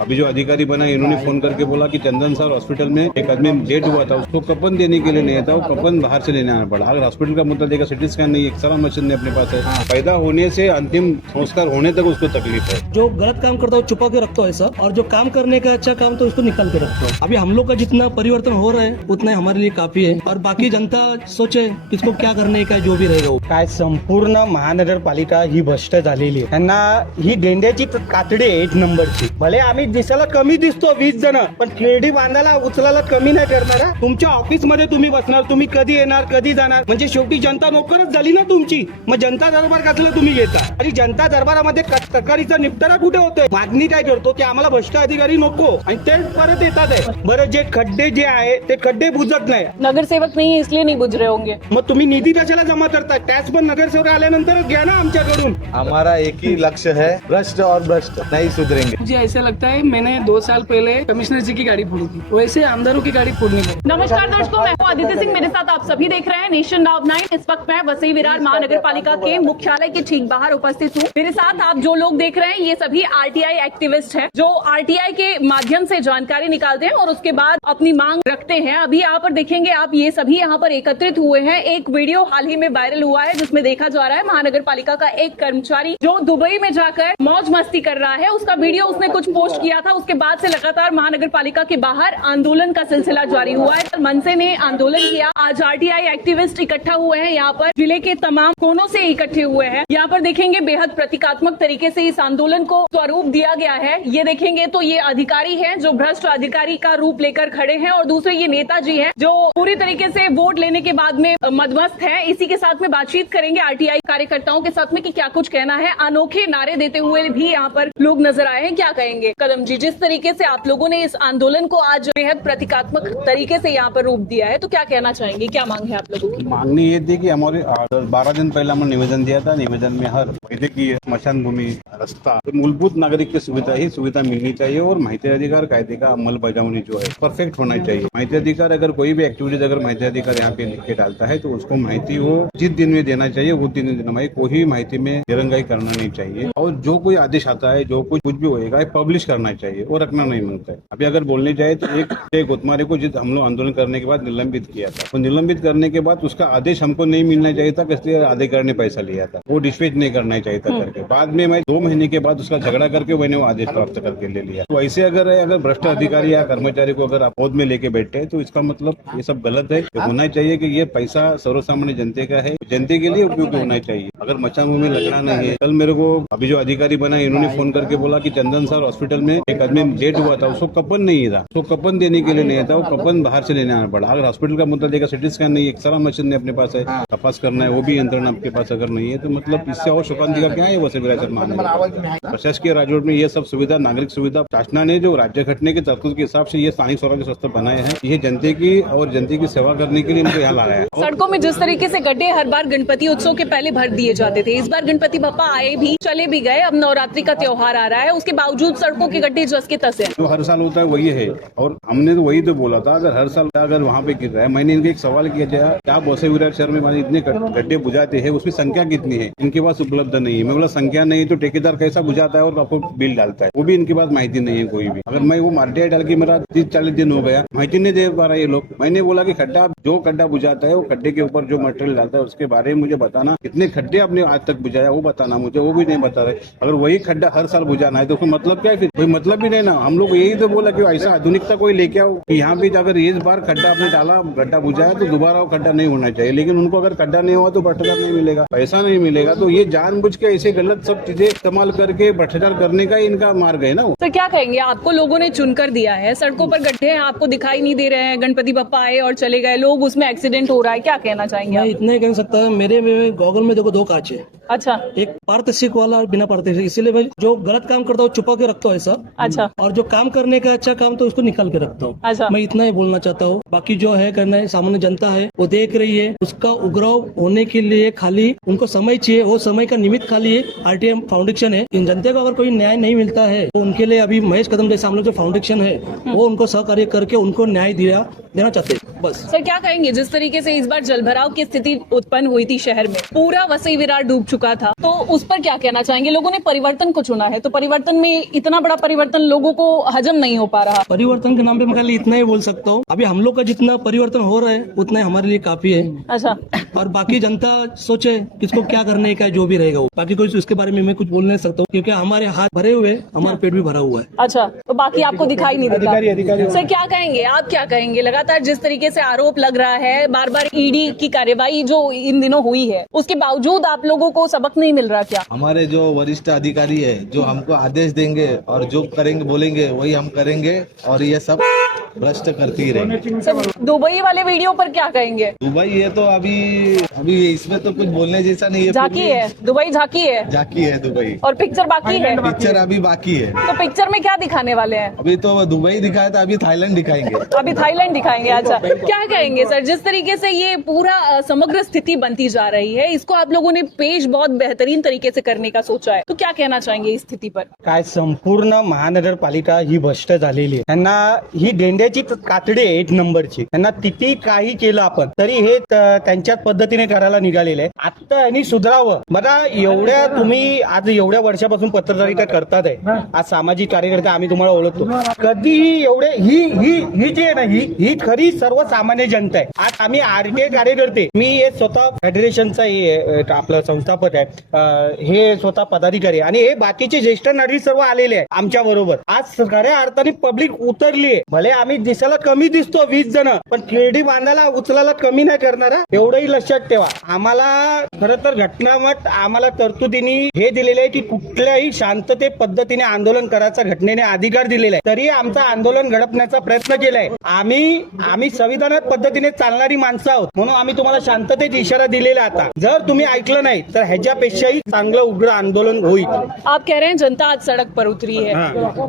अभी जो अधिकारी बना इन्होंने फोन करके बोला कि चंदन सर हॉस्पिटल में एक आदमी डेड हुआ था, उसको कपन देने के लिए नहीं था, वो कपन बाहर से लेने आना पड़ा। अगर हॉस्पिटल का मुद्दा देखा, सिटी स्कैन नहीं, एक्सरा मशीन नहीं अपने पास है, पैदा होने से अंतिम संस्कार होने तक उसको तकलीफ है। जो गलत काम करता है वो छुपा के रखता है सर, और जो काम करने का अच्छा काम तो उसको निकाल के रखता है। अभी हम लोग का जितना परिवर्तन हो रहा है उतना ही हमारे लिए काफी है, और बाकी जनता सोचे किसको क्या करने का, जो भी रहेगा वो। काय संपूर्ण महानगरपालिका ही भ्रष्ट झालेली आहे। त्यांना ही गेंड्याची कातडी आहे 1 नंबरची। भले आम्ही दिसायला कमी दिसतो 20 जण, पण खेळडी बांधायला उचलायला कमी नाही करणार हा। तुमच्या ऑफिस मध्ये तुम्ही बसणार, तुम्ही कधी येणार कधी जाणार, म्हणजे शेवटी जनता नोकरच झाली ना तुमची। मग जनता दरबार कसला तुम्ही घेता, आणि जनता दरबारामध्ये तक्रारीचा निपटारा कुठे होतोय? मागणी काय करतो की आम्हाला भ्रष्ट अधिकारी नको, आणि ते परत येतात आहे। बरं, जे खड्डे जे आहे ते खड्डे बुजत नाही, नगरसेवक नहीं है इसलिए नहीं बुझ रहे होंगे। मग तुम्ही निधी कशाला जमा करता? टॅक्स पण नगरसेवक आल्यानंतर घ्या ना आमच्याकडून। हमारा एक ही लक्ष्य है, भ्रष्ट और भ्रष्ट नहीं सुधरेंगे। मुझे ऐसा लगता है, मैंने 2 साल पहले कमिश्नर जी की गाड़ी फोड़ी थी, वैसे आमदारों की गाड़ी फोड़नी पड़ी। नमस्कार दर्शकों, मैं हूं आदित्य सिंह, मेरे साथ आप सभी देख रहे हैं नेशन नाउ 9। इस वक्त मैं वसई विरार महानगर पालिका के मुख्यालय के ठीक बाहर उपस्थित हूं। मेरे साथ आप जो लोग देख रहे हैं ये सभी आरटीआई एक्टिविस्ट हैं, जो आरटीआई के माध्यम से जानकारी निकालते हैं और उसके बाद अपनी मांग रखते हैं। अभी यहाँ पर देखेंगे आप, ये सभी यहाँ पर एकत्रित हुए हैं। एक वीडियो हाल ही में वायरल हुआ है जिसमें देखा जा रहा है महानगर पालिका का एक कर्मचारी जो दुबई में जाकर मौज मस्ती कर रहा है, उसका वीडियो उसने कुछ पोस्ट किया था। उसके बाद से लगातार महानगर पालिका के बाहर आंदोलन का सिलसिला जारी हुआ है। मनसे ने आंदोलन किया, आज आरटीआई एक्टिविस्ट इकट्ठा हुए हैं, यहाँ पर जिले के तमाम कोनों से इकट्ठे हुए हैं। यहाँ पर देखेंगे बेहद प्रतीकात्मक तरीके से इस आंदोलन को स्वरूप दिया गया है। ये देखेंगे तो ये अधिकारी हैं जो भ्रष्ट अधिकारी का रूप लेकर खड़े हैं, और दूसरे ये नेताजी हैं जो पूरी तरीके से वोट लेने के बाद में मदमस्त है। इसी के साथ में बातचीत करेंगे आरटीआई कार्यकर्ताओं के साथ में कि क्या कुछ कहना है। अनोखे नारे देते हुए भी यहाँ पर लोग नजर आए हैं, क्या कहेंगे कदम जी? जिस तरीके से आप लोगों ने इस आंदोलन को आज बेहद प्रतीकात्मक तरीके से यहाँ पर रूप दिया है, तो क्या कहना चाहेंगे, क्या मांग है आप लोगों की? मांगनी ये थी कि हमारे 12 दिन पहले हमने निवेदन दिया था। निवेदन में हर वैद्यकीय, स्मशान भूमि, रास्ता, मूलभूत नागरिक की सुविधा मिलनी चाहिए, और माहिती अधिकार कायदे का अंमलबजावनी जो है परफेक्ट होना चाहिए। माहिती अधिकार, अगर कोई भी एक्टिविटीज अगर माहिती अधिकार यहाँ पे लिख के डालता है तो उसको माहिती वो जिस दिन में देना चाहिए उस दिन में देना चाहिए, कोई माहिती में दिरंगाई करना नहीं चाहिए। और जो कोई आदेश आता है, जो कुछ भी होएगा, पब्लिश करना चाहिए और रखना नहीं मिलता है। अभी अगर बोलने जाए तो एक गोतमारे को जिस हम लोग आंदोलन करने के बाद निलंबित किया था, तो निलंबित करने के बाद उसका आदेश हमको नहीं मिलना चाहिए था, इसलिए अधिकारी ने पैसा लिया था, वो डिस्पैच नहीं करना चाहिए था करके। बाद में मैं 2 महीने के बाद उसका झगड़ा करके मैंने वो आदेश प्राप्त करके ले लिया। तो ऐसे अगर भ्रष्ट अधिकारी या कर्मचारी को अगर आप पद में लेके बैठे हैं तो इसका मतलब ये सब गलत है। तो होना चाहिए कि ये पैसा सर्वसामान्य जनते का है, जनते के लिए उपयोगी होना चाहिए। अगर मचान में लगना नहीं है, कल मेरे को अभी जो अधिकारी बना इन्होंने फोन करके बोला कि चंदन सर हॉस्पिटल में एक आदमी डेड हुआ था, उसको कपन नहीं था, उसको कपन देने के लिए नहीं था, वो कपन बाहर से लेने आना पड़ा। अगर हॉस्पिटल का मुद्दा देखा, सिटी स्कैन नहीं, एक्सरा मशीन नहीं अपने पास है, तपास करना है, वो भी यंत्रण आपके पास अगर नहीं है तो मतलब इससे और शोकांतिका क्या है? वैसे विरासत मानने प्रशासकीय राजवट में ये सब सुविधा, नागरिक सुविधा शासनाने जो राज्य घटने के तरतूत के हिसाब से ये स्थानिक स्वराज्य संस्था बनाए हैं, ये जनते की और जनते की सेवा करने के लिए इनको यहाँ लाया है। सड़कों में जिस तरीके से गड्ढे हर बार गणपति उत्सव के पहले भर दिए जाते थे, इस बार गणपति बप्पा आए भी, चले भी गए, अब नवरात्रि का त्योहार आ रहा है, उसके बावजूद सड़कों के गड्ढे जस के तस है। जो हर साल होता है वही है, और हमने तो वही तो बोला था, अगर हर साल अगर वहाँ पे गिर रहा है। मैंने इनके एक सवाल किया जाए, क्या वसई विरार शहर में हमारे इतने गड्ढे बुझाते हैं, उसकी संख्या कितनी है? इनके पास उपलब्ध नहीं है। मैं बोला संख्या नहीं तो ठेकेदार कैसा बुझाता है और आपको बिल डालता है, वो भी इनके पास माहिती नहीं है कोई भी। अगर मैं वो आरटीआई डाल के मेरा 30-40 दिन हो गया, माहिती नहीं दे पा रहा ये लोग। मैंने बोला कि खड्डा, जो खड्डा बुझाता है वो खड्डे के ऊपर जो मटेरियल डालता है उसके बारे में मुझे बताना, कितने खड्डे आपने आज तक बुझाया वो बताना मुझे, वो भी नहीं बता रहे। अगर वही खड्डा हर साल बुझाना है तो उसका मतलब क्या है? फिर कोई मतलब भी नहीं ना। हम लोग यही तो बोला कि ऐसा आधुनिकता कोई लेके आओ कि यहाँ पे अगर इस बार खड्डा आपने डाला, गड्ढा बुझाया तो दोबारा वो खड्डा नहीं होना चाहिए। लेकिन उनको अगर खड्डा नहीं हुआ तो भ्रष्टाचार नहीं मिलेगा, पैसा नहीं मिलेगा। तो ये जानबूझ के ऐसे गलत सब चीजें इस्तेमाल करके भ्रष्टाचार करने का इनका मार्ग है ना। तो क्या कहेंगे, आपको लोगों ने चुनकर दिया है, सड़कों पर गड्ढे हैं, आपको दिखाई नहीं दे रहे हैं, गणपति बप्पा आए और चले गए, लोग उसमें एक्सीडेंट हो रहा है, क्या कहना चाहेंगे? मैं इतना ही कह सकता है, मेरे गॉगल में देखो 2 कांच है। अच्छा, एक पारदर्शक वाला और बिना पारदर्शक, इसीलिए मैं जो गलत काम करता हूँ छुपा के रखता हूँ ऐसा। अच्छा, और जो काम करने का अच्छा काम तो उसको निकाल के रखता हूँ। अच्छा, मैं इतना ही बोलना चाहता हूँ। बाकी जो है करना है, सामान्य जनता है वो देख रही है, उसका उग्राव होने के लिए खाली उनको समय चाहिए, वो समय का निमित्त खाली आरटीएम फाउंडेशन है। इन जनता को अगर कोई न्याय नहीं मिलता है तो उनके लिए अभी महेश कदम जैसे हम लोग जो फाउंडेशन है वो उनको सहकार्य करके उनको न्याय देना चाहते हैं। बस। सर क्या कहेंगे, जिस तरीके से इस बार जलभराव की स्थिति उत्पन्न हुई थी शहर में, पूरा वसई विरार डूब चुका था, तो उस पर क्या कहना चाहेंगे? लोगों ने परिवर्तन को चुना है, तो परिवर्तन में इतना बड़ा परिवर्तन लोगों को हजम नहीं हो पा रहा। परिवर्तन के नाम पे मैं खाली इतना ही बोल सकता हूँ, अभी हम लोग का जितना परिवर्तन हो रहा है उतना ही हमारे लिए काफी है। अच्छा, और बाकी जनता सोचे किसको क्या करने का, जो भी रहेगा वो, बाकी कोई इसके बारे में मैं कुछ बोल नहीं सकता हूँ, क्योंकि हमारे हाथ भरे हुए, हमारा पेट भी भरा हुआ है। अच्छा, तो बाकी आपको दिखाई नहीं देता। सर क्या कहेंगे, आप क्या कहेंगे? लगातार जिस तरीके से आरोप लग रहा है, बार बार ईडी की कार्यवाही जो इन दिनों हुई है, उसके बावजूद आप लोगों को सबक नहीं मिल रहा क्या? हमारे जो वरिष्ठ अधिकारी है जो हमको आदेश देंगे और जो करेंगे बोलेंगे वही हम करेंगे और ये सब भ्रष्ट करती ही रहेंगे। सर दुबई वाले वीडियो पर क्या कहेंगे? दुबई ये तो अभी इसमें तो कुछ बोलने जैसा नहीं है। झांकी है, दुबई झांकी है, झांकी है दुबई, और पिक्चर बाकी है। पिक्चर अभी बाकी है। तो पिक्चर में क्या दिखाने वाले हैं? अभी तो दुबई दिखाया था, अभी थाईलैंड दिखाएंगे। अभी थाईलैंड दिखाएंगे। अच्छा, क्या कहेंगे सर, जिस तरीके से ये पूरा समग्र स्थिति बनती जा रही है, इसको आप लोगों ने पेश बहुत बेहतरीन तरीके से करने का सोचा है, तो क्या कहना चाहेंगे इस स्थिति पर? काय संपूर्ण महानगरपालिका ही भ्रष्ट झालेली आहे. त्यांना ही डेंड्याची कातडी आहे 1 नंबरची. त्यांना किती काही केलं आपण तरी हे त्यांच्याच पद्धतीने करायला निघालेले आहे. आता यांनी सुधारावं. बघा एवढ्या तुम्ही आज एवढ्या वर्षापासून पत्रकारिता करतात आहे, आज सामाजिक कार्यकर्ते आम्ही तुम्हाला ओळखतो. कधीही एवढे ही जी आहे ना ही खरी सर्वसामान्य जनता आहे. आज आम्ही आरटीआय कार्यकर्ते, मी हे स्वतः फेडरेशनचा आपलं संस्थापक आहे, हे स्वतः पदाधिकारी आणि हे बाकीचे ज्येष्ठ नागरिक सर्व आलेले आहे आमच्या बरोबर. आज खऱ्या अर्थाने पब्लिक उतरली आहे. भले आम्ही दिसायला कमी दिसतो 20 जण, पण खेळडी बांधायला उचलायला कमी नाही करणारा, एवढंही लक्षात ठेवा. आम्हाला खरं तर घटनामट आम्हाला तरतुदीने हे दिलेले आहे की कुठल्याही शांतते पद्धतीने आंदोलन करायचा घटनेने अधिकार दिलेला आहे. तरी आमचं आंदोलन घडपण्याचा प्रयत्न केलाय. आम्ही संविधानात पद्धतीने चालणारी माणसं आहोत, म्हणून आम्ही तुम्हाला शांततेचा इशारा दिलेला. आता जर तुम्ही ऐकलं नाही तर ह्याच्यापेक्षाही चांगलं उग्र आंदोलन होईल. आप कह रहे हैं जनता आज सड़क पर उतरी है,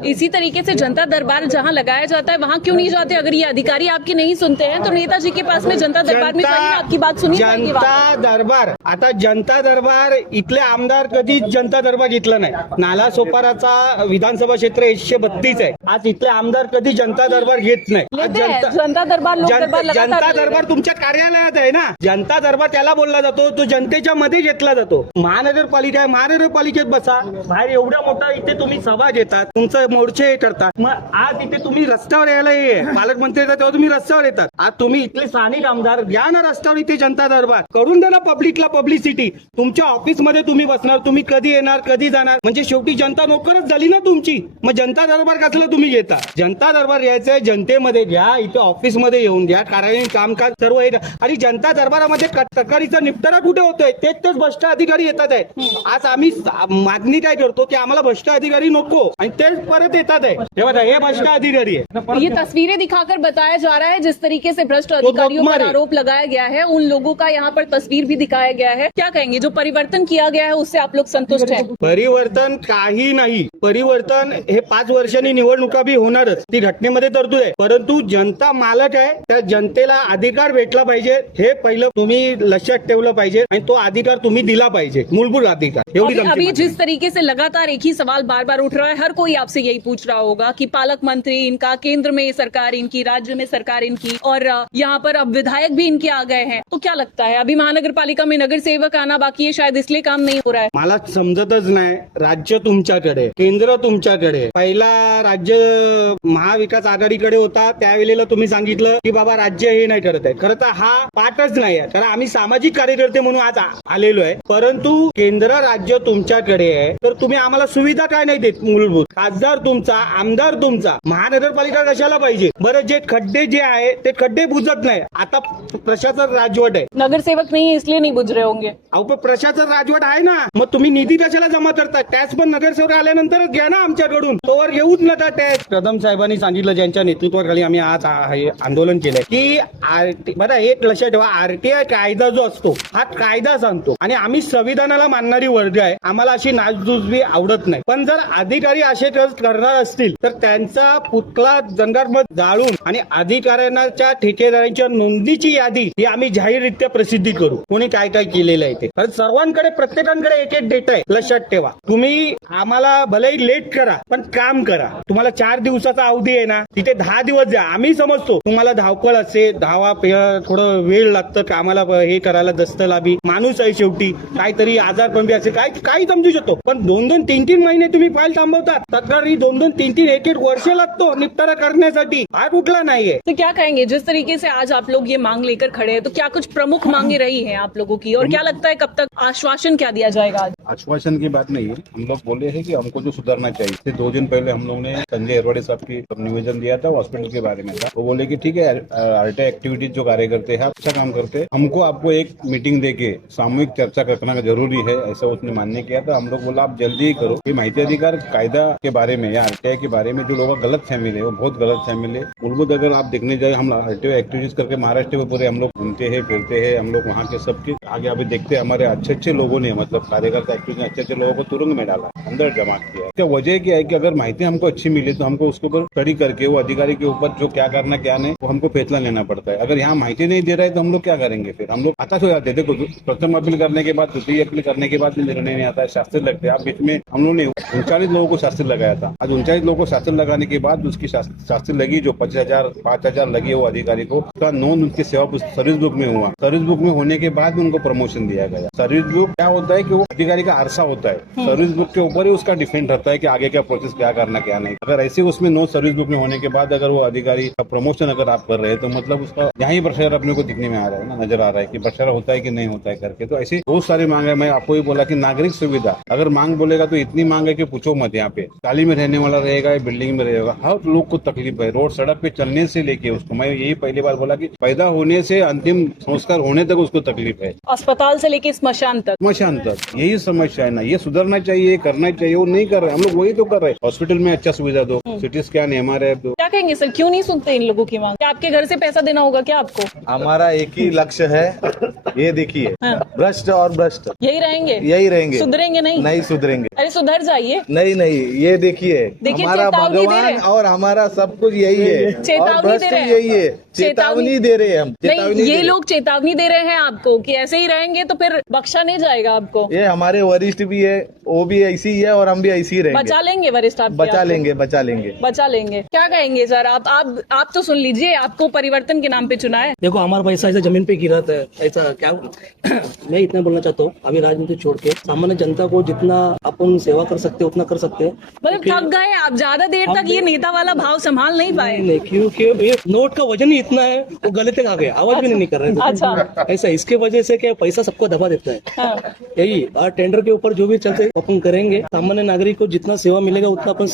इसी तरीके से जनता दरबार जहां लगाया जाता है वहां क्यों नहीं जाते? अगर ये अधिकारी आपकी नहीं सुनते हैं तो नेताजी के पास में जनता दरबार में जाइए, आपकी बात सुनी जाएगी। जनता दरबार, आता जनता दरबार इथले आमदार कधी जनता दरबार घेतला नाही. नाला सोपाराचा विधानसभा क्षेत्र 132 आहे. आज इथले आमदार कधी जनता दरबार घेत नाही. लेते हैं, जनता दरबार, लोक दरबार लगातार जनता ले रहे दरबार हैं। तुमच्या कार्यालयात आहे ना. जनता दरबार त्याला बोलला जातो, तो जनतेच्या मध्ये घेतला जातो. महानगरपालिका आहे, महानगरपालिकेत बसा. बाहेर एवढा मोठा इथे तुम्ही सभा घेतात, तुमचं मोर्चे करतात. मग आज इथे तुम्ही रस्त्यावर यायला पालकमंत्री येतात तेव्हा तुम्ही रस्त्यावर येतात. आज तुम्ही इथले स्थानिक आमदार घ्या ना रस्त्यावर, इथे जनता दरबार करून द्या ना पब्लिकला पब्लिसिटी. तुमच्या ऑफिसमध्ये तुम्ही बसणार, तुम्ही कधी येणार कधी जाणार, म्हणजे शेवटी जनता नोकरच झाली ना तुमची. मग जनता दरबार कसलं तुम्ही घेता? जनता दरबार घ्यायचंय जनतेमध्ये घ्या, इथे ऑफिसमध्ये येऊन घ्या, कार्यालयीन कामकाज सर्व हे. आणि जनता दरबारामध्ये तक्रारीचा निपटारा कुठे होतोय? तेच भ्रष्ट अधिकारी येतात आहे. आज आम्ही मागणी काय करतो की आम्हाला भ्रष्ट अधिकारी नको, आणि तेच परत येतात आहे. हे भ्रष्ट अधिकारी आहे. ये तस्वीरें दिखाकर बताया जा रहा है जिस तरीके से भ्रष्ट अधिकारियों पर आरोप लगाया गया है, उन लोगों का यहाँ पर तस्वीर भी दिखाया गया है. क्या कहेंगे, जो परिवर्तन किया गया है उससे आप लोग संतुष्ट हैं? परिवर्तन काही नाही. परिवर्तन हे 5 वर्षांनी निवडणुका बी होणारच, ती घटनेमध्ये तरतूद आहे. परंतु जनता मालक आहे, त्या जनतेला अधिकार भेटला पाहिजे, हे पहिलं तुम्ही लक्षात ठेवलं पाहिजे, आणि तो अधिकार तुम्ही दिला पाहिजे, मूलभूत अधिकार. अभी जिस तरीके से लगातार एक ही सवाल बार बार उठ रहा है, हर कोई आपसे यही पूछ रहा होगा कि पालक मंत्री इनका, केंद्र में सरकार इनकी, राज्य में सरकार इनकी, और यहाँ पर अब विधायक भी इनके आ गए हैं, तो क्या लगता है अभी महानगर पालिका में नगर सेवक आना बाकी है, शायद इसलिए काम नहीं हो रहा है? मला समजतच नाही. राज्य तुमच्याकडे, केंद्र तुमच्याकडे. पहिला राज्य महाविकास आघाडीकडे होता, त्यावेळेला तुम्ही सांगितलं की बाबा राज्य हे नाही करत आहे. खरं तर हा पाठच नाही आहे, कारण आम्ही सामाजिक कार्यकर्ते म्हणून आज आलेलो आहे. परंतु केंद्र राज्य तुमच्याकडे आहे, तर तुम्ही आम्हाला सुविधा काय नाही देत मूलभूत. खासदार तुमचा, आमदार तुमचा, महानगरपालिका कशाला पाहिजे? बरं, जे खड्डे जे आहे ते खड्डे बुजत नाही. आता प्रशासन राजवट आहे. नगर सेवक नहीं है इसलिए नहीं बुझ रहे होंगे. अहो पण प्रशासन राजवट आहे ना, मग तुम्ही निधी कशाला जमा करता? टॅक्स पण नगरसेवक आल्यानंतरच घ्या ना आमच्याकडून, तोवर घेऊच नका टॅक्स. कदम साहेबांनी सांगितलं, ज्यांच्या नेतृत्वाखाली आम्ही आज आंदोलन केलंय, की बघा एक लक्षात ठेवा, आरटीआय कायदा जो असतो हा कायदा सांगतो, आणि आम्ही संविधानाला मानणारी वर्ग आहे. आम्हाला अशी नाचधूसबी आवडत नाही. पण जर अधिकारी असे करणार असतील तर त्यांचा पुतळा जंगार समज जाळून आणि अधिकाऱ्यांच्या ठेकेदारांच्या नोंदीची यादी ही आम्ही जाहीररित्या प्रसिद्धी करू. कोणी काय काय केलेलं आहे ते. कारण सर्वांकडे प्रत्येकाकडे एक एक डेटा आहे. लक्षात ठेवा, तुम्ही आम्हाला भलेही लेट करा पण काम करा. तुम्हाला 4 दिवसाचा अवधी आहे ना, तिथे 10 दिवस द्या. आम्ही समजतो तुम्हाला धावपळ असते, धावा थोडं वेळ लागतं कामाला हे करायला, दस्तलाभी माणूस आहे शेवटी, काहीतरी आजार पण असेल, काही समजू शकतो. पण 2-2, 3-3 महिने तुम्ही फाईल थांबवतात. तक्रारी 2-2, 3-3, 1-1 वर्ष लागतो निपटारा करण्यासाठी. हा कुठला नाहीये. तो क्या कहेंगे, जिस तरीके से आज आप लोग ये मांग लेकर खड़े हैं, तो क्या कुछ प्रमुख मांगे रही हैं आप लोगों की, और क्या लगता है कब तक आश्वासन क्या दिया जाएगा आज? आश्वासन की बात नहीं है, हम लोग बोले हैं कि हमको जो सुधरना चाहिए. इससे 2 दिन पहले हम लोग ने संजय अरवाड़े साहब की निवेदन दिया था, हॉस्पिटल के बारे में था. वो बोले कि ठीक है, आरटीआई एक्टिविटीज जो कार्य करते हैं अच्छा काम करते हैं, हमको आपको एक मीटिंग देके सामूहिक चर्चा करना जरूरी है, ऐसा उसने मान्य किया था. हम लोग बोला आप जल्दी ही करो. ये माहिती अधिकार कायदा के बारे में या आरटीआई के बारे में जो लोग गलत फहमी है वो बहुत गलत फहमी है. मूलभूत अगर आप देखने जाए, हम आरटीआई एक्टिविटीज करके महाराष्ट्र में पूरे हम लोग घूमते हैं फिरते हैं, हम लोग वहाँ के सबके आगे अभी देखते हैं. हमारे अच्छे लोगों ने, मतलब कार्यकर्ता एक्टिविटी अच्छे लोगों को तुरंग में डाला, अंदर जमा किया. क्या वजह क्या है कि अगर माहिती हमको अच्छी मिले तो हमको उसके ऊपर स्टडी करके वो अधिकारी के ऊपर जो क्या करना क्या नहीं वो हमको फैसला लेना पड़ता है. अगर यहाँ माहिती नहीं दे रहा है तो हम लोग क्या करेंगे? फिर हम लोग हताश हो जाते. देखो, प्रथम अपील करने के बाद, दूसरी अपील करने के बाद भी निर्णय नहीं आता है, शास्त्र लगते हैं. आप बीच में हम लोगों ने 39 लोगों को शास्त्र लगाया था. आज 39 लोगों को शास्त्र लगाने के बाद उसकी शास्त्र लगी जो 5,000 लगी है वो अधिकारी को, उसका नोंद उनकी सेवा सर्विस बुक में हुआ. सर्विस बुक में होने के बाद उनको प्रमोशन दिया गया. सर्विस बुक क्या होता है कि वो अधिकारी का अरसा होता है. सर्विस बुक के ऊपर ही उसका डिफेंड रहता है कि आगे क्या प्रोसेस क्या करना क्या नहीं. अगर ऐसे उसमें नो सर्विस बुक में होने के बाद अगर वो अधिकारी का प्रमोशन अगर आप कर रहे हैं तो मतलब उसका यहाँ ही भ्रष्टाचार अपने को दिखने में आ रहा है ना, नजर आ रहा है कि भ्रष्टाचार होता है कि नहीं होता है करके. तो ऐसी बहुत सारी मांग है. मैं आपको ही बोला कि नागरिक सुविधा अगर मांग बोलेगा तो इतनी मांग है कि पूछो मत. यहाँ पे ताली में रहने वाला रहेगा या बिल्डिंग में रहेगा, हर लोग को तकलीफ है. रोड सड़क पे चलने से लेके उसको, मैं यही पहली बार बोला कि पैदा होने से अंतिम संस्कार होने तक उसको तकलीफ है. अस्पताल से लेके स्मशान तक यही समस्या है ना. ये सुधरना चाहिए, करना चाहिए, वो नहीं कर रहे. हम लोग वही तो कर रहे हैं. हॉस्पिटल में अच्छा सुविधा दो, सिटी स्कैन MRI दो. क्या कहेंगे सर, क्यों नहीं सुनते इन लोगों की मांग? क्या आपके घर से पैसा देना होगा क्या आपको? हमारा एक ही लक्ष्य है, ये देखिए, भ्रष्ट और भ्रष्ट यही रहेंगे, सुधरेंगे नहीं सुधरेंगे. अरे सुधर जाइए. नहीं, ये देखिए हमारा भगवान और हमारा सब कुछ यही है. और भ्रष्ट यही है. चेतावनी दे रहे हैं हम. नहीं, ये लोग चेतावनी दे रहे हैं आपको कि ऐसे ही रहेंगे तो फिर बख्शा नहीं जाएगा आपको. ये हमारे वरिष्ठ भी है, वो भी ऐसी ही है और हम भी ऐसी ही रहेंगे. बचा लेंगे वरिष्ठ, आप बचा लेंगे. क्या कहेंगे सर? आप तो सुन लीजिए, आपको परिवर्तन के नाम पे चुना है. देखो, हमारा पैसा ऐसा जमीन पे गिरा था, ऐसा क्या मैं इतना बोलना चाहता हूँ, अभी राजनीति छोड़ के सामान्य जनता को जितना अपन सेवा कर सकते हैं उतना कर सकते हैं. मतलब थक गए आप, ज्यादा देर तक ये नेता वाला भाव संभाल नहीं पाए. नहीं, क्योंकि ये नोट का वजन ही इतना है, वो गले तक आ गया, आवाज भी नहीं कर रहे. अच्छा, ऐसा इसके वजह से क्या पैसा सबको दबा देता है. यही टेंडर के ऊपर जो भी चलते अपन करेंगे. सामान्य नागरिक को जितना सेवा मिलेगा उतना अपन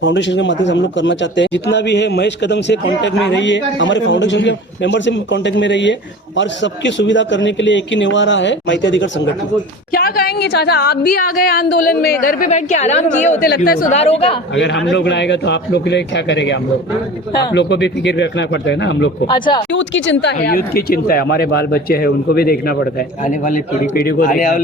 फाउंडेशन के माध्यम से हम लोग करना चाहते हैं. जितना भी है महेश कदम से कांटेक्ट में रहिए, हमारे फाउंडेशन के मेंबर से कांटेक्ट में रहिए, और सबकी सुविधा करने के लिए एक ही निवारा है, माहिती अधिकार संगठन. क्या कहेंगे चाचा, आप भी आ गए आंदोलन में, घर पे बैठ के आराम किए होते, लगता है सुधार होगा? अगर हम लोग लाएगा तो आप लोग के लिए क्या करेंगे? हम लोग आप लोग को भी फिक्र रखना पड़ता है ना हम लोग को. अच्छा, यूथ की चिंता है. यूथ की चिंता है, हमारे बाल बच्चे हैं उनको भी देखना पड़ता है. आने वाली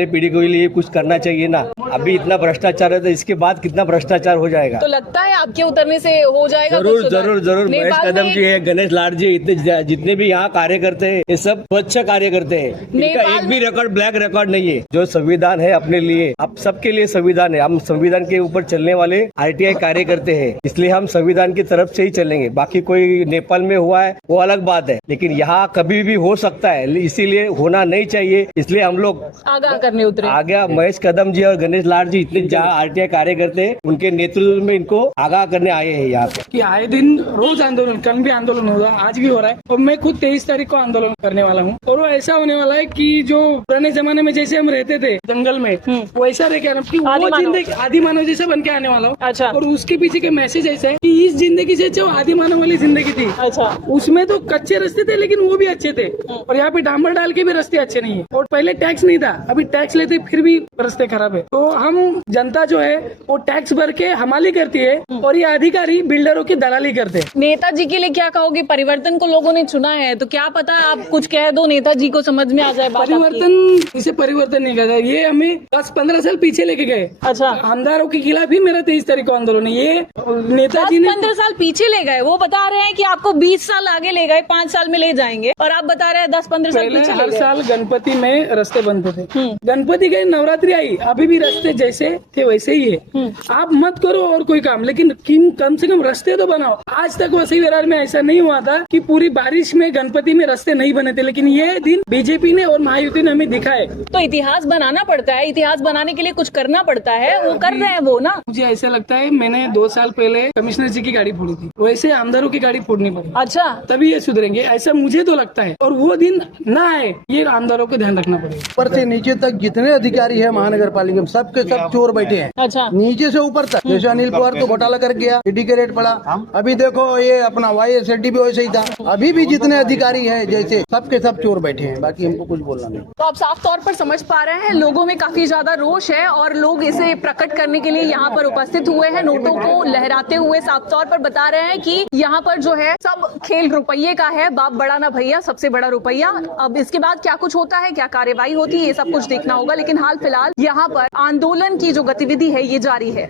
पीढ़ी के लिए कुछ करना चाहिए ना. अभी इतना भ्रष्टाचार है तो इसके बाद कितना भ्रष्टाचार हो जाएगा. तो लगता है आपके उतरने से हो जाएगा? जरूर. महेश कदम जी है, गणेश लाड जी, इतने जितने भी यहाँ कार्य करते हैं ये सब स्वच्छ कार्य करते हैं. इनका एक भी रिकॉर्ड ब्लैक रिकॉर्ड नहीं है. जो संविधान है अपने लिए, आप सबके लिए संविधान है. हम संविधान के ऊपर चलने वाले आरटीआई कार्य करते हैं, इसलिए हम संविधान की तरफ से ही चलेंगे. बाकी कोई नेपाल में हुआ है वो अलग बात है, लेकिन यहाँ कभी भी हो सकता है, इसीलिए होना नहीं चाहिए. इसलिए हम लोग आगाह करने उतरे. आगे महेश कदम जी और गणेश लाड जी इतने जहाँ आरटीआई कार्य करते हैं उनके नेतृत्व में इनको आगाह करने आए हैं यहाँ पे. कि आए दिन रोज आंदोलन, कल भी आंदोलन होगा, आज भी हो रहा है, और मैं खुद 23 तारीख को आंदोलन करने वाला हूँ. और वो ऐसा होने वाला है कि जो पुराने जमाने में जैसे हम रहते थे जंगल में, वैसा रह के वो जिंदगी आदि मानव जैसा बन के आने वाला हूँ. अच्छा. और उसके पीछे के मैसेज ऐसा है कि इस जिंदगी से जो आदि मानव वाली जिंदगी थी, अच्छा, उसमें तो कच्चे रास्ते थे लेकिन वो भी अच्छे थे, और यहाँ पे डांबर डाल के भी रास्ते अच्छे नहीं है. और पहले टैक्स नहीं था, अभी टैक्स लेते फिर भी रास्ते खराब है. तो हम जनता जो है वो टैक्स भर के हमाली करती है, और ये अधिकारी बिल्डरों की दलाली करते हैं। नेताजी के लिए क्या कहोगे? परिवर्तन को लोगों ने चुना है, तो क्या पता आप कुछ कह दो नेताजी को समझ में आ जाए बात आपकी। परिवर्तन, इसे परिवर्तन नहीं कहता, ये हमें 10-15 साल पीछे लेके गए। अच्छा, आमदारों के खिलाफ ही मेरा 23 तारीख को आंदोलन है। ये नेताजी ने 10-15 साल पीछे ले गए, वो बता रहे हैं कि आपको 20 साल आगे ले गए, 5 साल में ले जाएंगे, और आप बता रहे हैं 10-15 साल पहले पीछे ले हर गए। साल गणपति में रास्ते बनते थे, गणपति के नवरात्रि आई, अभी भी रास्ते जैसे थे वैसे ही है। आप मत करो और कोई काम, लेकिन कम से कम रास्ते तो बनाओ। आज तक वसई विरार में ऐसा नहीं हुआ था कि पूरी बारिश में गणपति में रास्ते नहीं बने थे, लेकिन ये दिन बीजेपी ने और महायुति ने हमें दिखाए। तो इतिहास बनाना पड़ता है, इतिहास बनाने के लिए कुछ करना पड़ता है, वो कर रहे हैं वो ना। मुझे ऐसा लगता है, मैंने 2 साल पहले कमिश्नर जी की गाड़ी फोड़ी थी, वैसे आमदारों की गाड़ी फोड़नी पड़ी, अच्छा, तभी ये सुधरेंगे, ऐसा मुझे तो लगता है। और वो दिन ना आए, ये आमदारों को ध्यान रखना पड़ेगा। ऊपर से नीचे तक जितने अधिकारी है महानगर पालिका में सबके सब चोर बैठे हैं। अच्छा, नीचे से ऊपर तक, जैसे अनिल पवार तो घोटाला कर गया, ईडी के रेट पड़ा। अभी देखो ये अपना YSD भी वैसे ही था। अभी भी जितने अधिकारी है जैसे सबके सब चोर बैठे हैं, बाकी हमको कुछ बोलना नहीं। तो आप साफ तौर पर समझ पा रहे हैं, लोगों में काफी ज्यादा रोष है और लोग इसे प्रकट करने के लिए यहाँ पर उपस्थित हुए हैं, नोटों को लहराते हुए साफ तौर पर बता रहे हैं कि यहाँ पर जो है सब खेल रुपये का है, बाप बड़ा ना भैया, सबसे बड़ा रुपया। अब इसके बाद क्या कुछ होता है, क्या कार्यवाही होती है, ये सब कुछ देखना होगा, लेकिन हाल फिलहाल यहाँ पर आंदोलन की जो गतिविधि है ये जारी है।